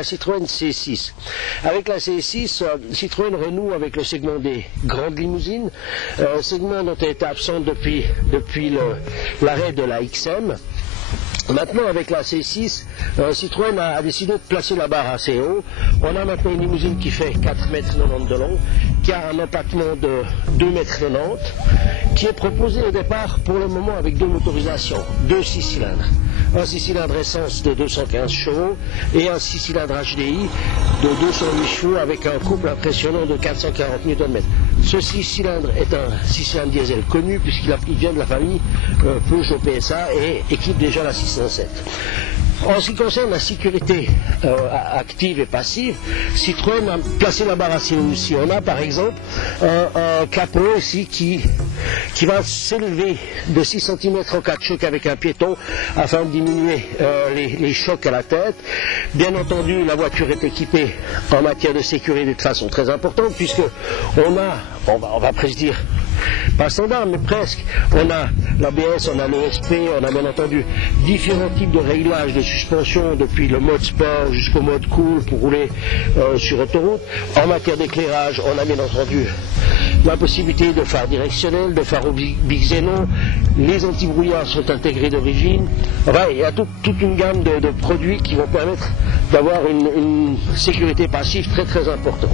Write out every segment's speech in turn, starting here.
La Citroën C6. Avec la C6, Citroën renoue avec le segment des grandes limousines, segment dont elle était absente depuis l'arrêt de la XM. Maintenant, avec la C6, Citroën a décidé de placer la barre assez haut. On a maintenant une limousine qui fait 4,90 m de long, qui a un empattement de 2,90 m, qui est proposée au départ pour le moment avec deux motorisations, deux 6 cylindres. Un 6 cylindres essence de 215 chevaux et un 6 cylindres HDI de 208 chevaux avec un couple impressionnant de 440 Nm. Ce 6 cylindres est un 6 cylindres diesel connu puisqu'il vient de la famille Peugeot PSA et équipe déjà la 607. En ce qui concerne la sécurité active et passive, Citroën a placé la barre assez haut aussi. On a par exemple un capot ici qui va s'élever de 6 cm en cas de choc avec un piéton afin de diminuer les chocs à la tête. Bien entendu, la voiture est équipée en matière de sécurité de façon très importante puisque on va presque dire, pas standard, mais presque. On a l'ABS, on a l'ESP, on a bien entendu différents types de réglages de suspension, depuis le mode sport jusqu'au mode cool pour rouler sur autoroute. En matière d'éclairage, on a bien entendu la possibilité de phare directionnel, de phare bixénon. Les antibrouillards sont intégrés d'origine. Enfin, il y a toute une gamme de produits qui vont permettre d'avoir une sécurité passive très très importante.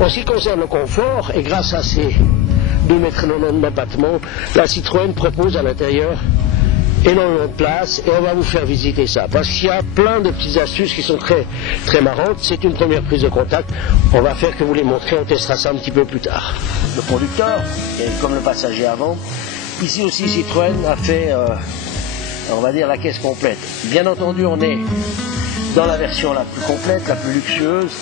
En ce qui concerne le confort, et grâce à ces 2,90 m d'abattement, la Citroën propose à l'intérieur énormément de place et on va vous faire visiter ça parce qu'il y a plein de petites astuces qui sont très très marrantes. C'est une première prise de contact, on va faire que vous les montrer, on testera ça un petit peu plus tard. Le conducteur, comme le passager avant, ici aussi Citroën a fait on va dire la caisse complète. Bien entendu, on est dans la version la plus complète, la plus luxueuse.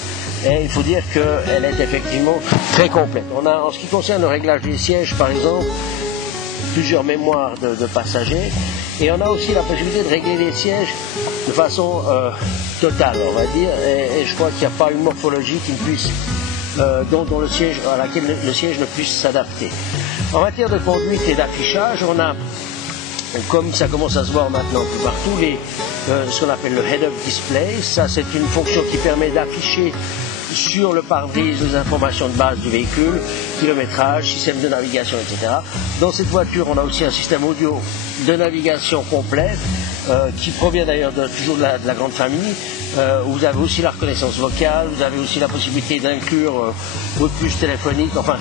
Et il faut dire qu'elle est effectivement très complète. On a, en ce qui concerne le réglage des sièges, par exemple, plusieurs mémoires de passagers. Et on a aussi la possibilité de régler les sièges de façon totale, on va dire. Et je crois qu'il n'y a pas une morphologie qui ne puisse, dont le siège, à laquelle le siège ne puisse s'adapter. En matière de conduite et d'affichage, on a, comme ça commence à se voir maintenant un peu partout, ce qu'on appelle le head-up display. Ça, c'est une fonction qui permet d'afficher sur le pare-brise les informations de base du véhicule, kilométrage, système de navigation, etc. Dans cette voiture, on a aussi un système audio de navigation complet, qui provient d'ailleurs toujours de la grande famille. Vous avez aussi la reconnaissance vocale, vous avez aussi la possibilité d'inclure votre puce téléphonique. Enfin,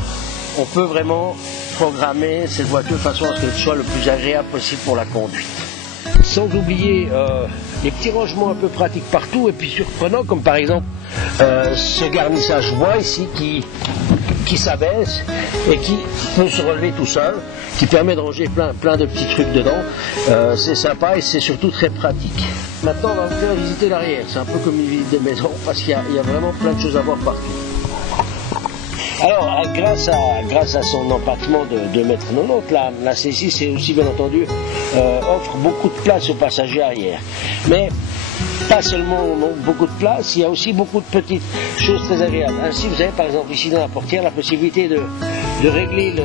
on peut vraiment programmer cette voiture de façon à ce qu'elle soit le plus agréable possible pour la conduite. Sans oublier les petits rangements un peu pratiques partout et puis surprenants, comme par exemple ce garnissage bois ici qui s'abaisse et qui peut se relever tout seul, qui permet de ranger plein de petits trucs dedans. C'est sympa et c'est surtout très pratique. Maintenant, on va vous faire visiter l'arrière. C'est un peu comme une visite de maison parce qu'il y a vraiment plein de choses à voir partout. Alors, grâce à son empattement de 2,90 m, la C6 est aussi bien entendu offre beaucoup de place aux passagers arrière. Mais pas seulement beaucoup de place, il y a aussi beaucoup de petites choses très agréables. Ainsi, vous avez par exemple ici dans la portière la possibilité de régler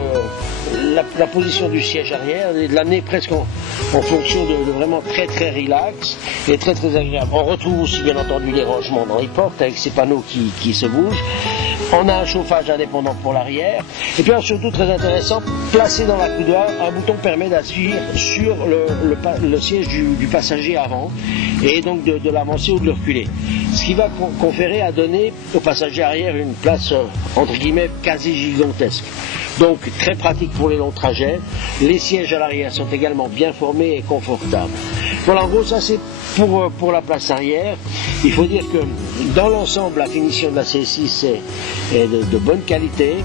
la position du siège arrière et de l'amener presque en fonction de vraiment très très relax et très très agréable. On retrouve aussi bien entendu les rangements dans les portes avec ces panneaux qui se bougent. On a un chauffage indépendant pour l'arrière. Et puis surtout très intéressant, placé dans la coudoir, un bouton permet d'appuyer sur le siège du passager avant et donc de l'avancer ou de le reculer. Ce qui va donner au passager arrière une place entre guillemets quasi gigantesque. Donc très pratique pour les longs trajets. Les sièges à l'arrière sont également bien formés et confortables. Voilà, en gros ça c'est pour la place arrière. Il faut dire que dans l'ensemble la finition de la C6 est de bonne qualité.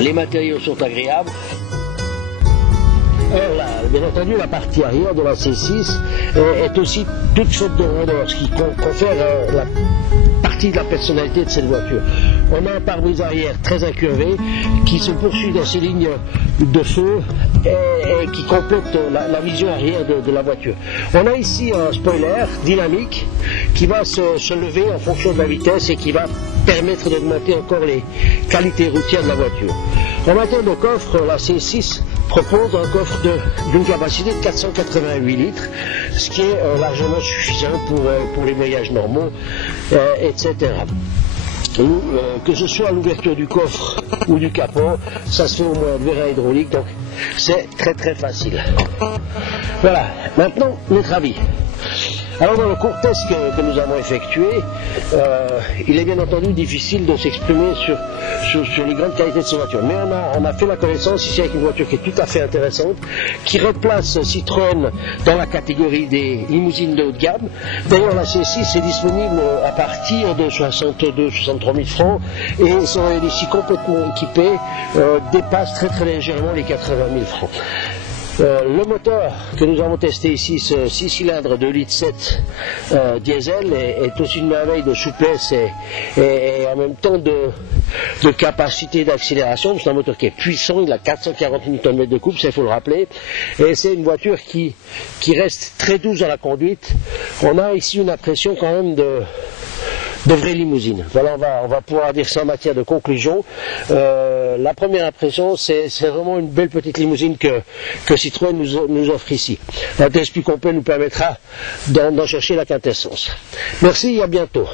Les matériaux sont agréables. Alors là, bien entendu, la partie arrière de la C6 est aussi toute faite de rondeur, ce qui confère la partie de la personnalité de cette voiture. On a un pare-brise arrière très incurvé qui se poursuit dans ses lignes de feu et qui complète la vision arrière de la voiture. On a ici un spoiler dynamique qui va se lever en fonction de la vitesse et qui va permettre d'augmenter encore les qualités routières de la voiture. En matière de coffre, la C6 propose un coffre d'une capacité de 488 litres, ce qui est largement suffisant pour les voyages normaux, etc. Que ce soit l'ouverture du coffre ou du capot, ça se fait au moyen de verre hydraulique, donc c'est très très facile. Voilà, maintenant notre avis. Alors dans le court test que nous avons effectué, il est bien entendu difficile de s'exprimer sur les grandes qualités de cette voiture. Mais on a fait la connaissance ici avec une voiture qui est tout à fait intéressante, qui replace Citroën dans la catégorie des limousines de haut de gamme. D'ailleurs la C6 est disponible à partir de 62-63 000 francs et son ici complètement équipé dépasse très très légèrement les 80 000 francs. Le moteur que nous avons testé ici, ce 6 cylindres de 2,7 diesel, est aussi une merveille de souplesse et en même temps de capacité d'accélération. C'est un moteur qui est puissant, il a 440 Nm de couple, ça il faut le rappeler, et c'est une voiture qui reste très douce dans la conduite. On a ici une impression quand même de vraie limousine. Voilà, on va pouvoir dire ça en matière de conclusion. La première impression, c'est vraiment une belle petite limousine que Citroën nous offre ici. Un test plus complet nous permettra d'en chercher la quintessence. Merci et à bientôt.